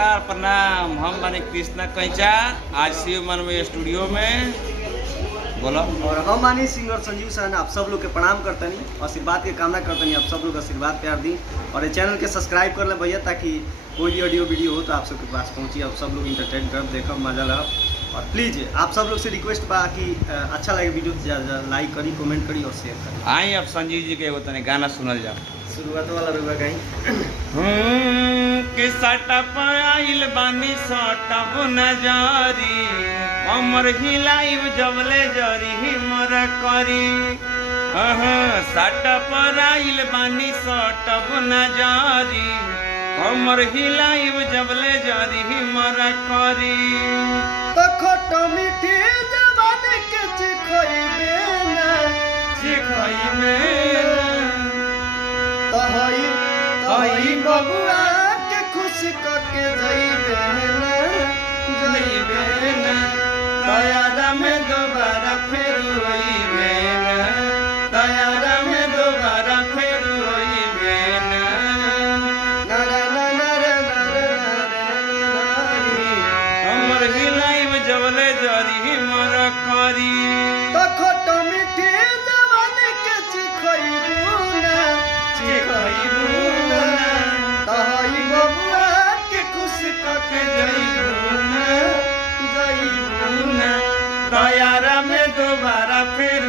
नमस्कार प्रणाम। हम बने कृष्णा कैचा आज शिव मनमय स्टूडियो में बोलो। और हम मानी सिंगर संजीव सहन आप सब लोग के प्रणाम करतनी, आशीर्वाद के कामना करतनी। आप सब लोग आशीर्वाद प्यार दी और ये चैनल के सब्सक्राइब कर ले भैया, ताकि कोई भी ऑडियो वीडियो हो तो आप सबके पास पहुंची। आप सब लोग इंटरटेन कर देखो, मजा लो। और प्लीज़ आप सब लोग से रिक्वेस्ट बा कि अच्छा लगे वीडियो तो लाइक करी, कमेंट करी और शेयर करी। आई अब संजीव जी के एगो तनी गाना सुनल जाओ। शुरुआत वाला रुआ कहीं कि सटप आइल बानी सटप नजारी, कमर हिलाइब जबले जरी हिमर करी। सटप आइल बानी सटप नजारी, कमर हिलाइब जबले जरी हिमर करी। तो खट मीठी जवानी के चिखइबे ना, चिखइबे तहई बबुआ के खुश करके जइबे ना, जइबे ना। दयारा में दोबारा फिर होइबे ना, दयारा में दोबारा फिर होइबे ना। नरे नरे नरे हमर हिलाइब जबले जरी मर करी। तो खट मीठी जवानी के चिखइबू ना, चिखइबू ना। तहई बबुआ के खुश करके जइबू ना, जइबू ना। दयारा में दोबारा फिर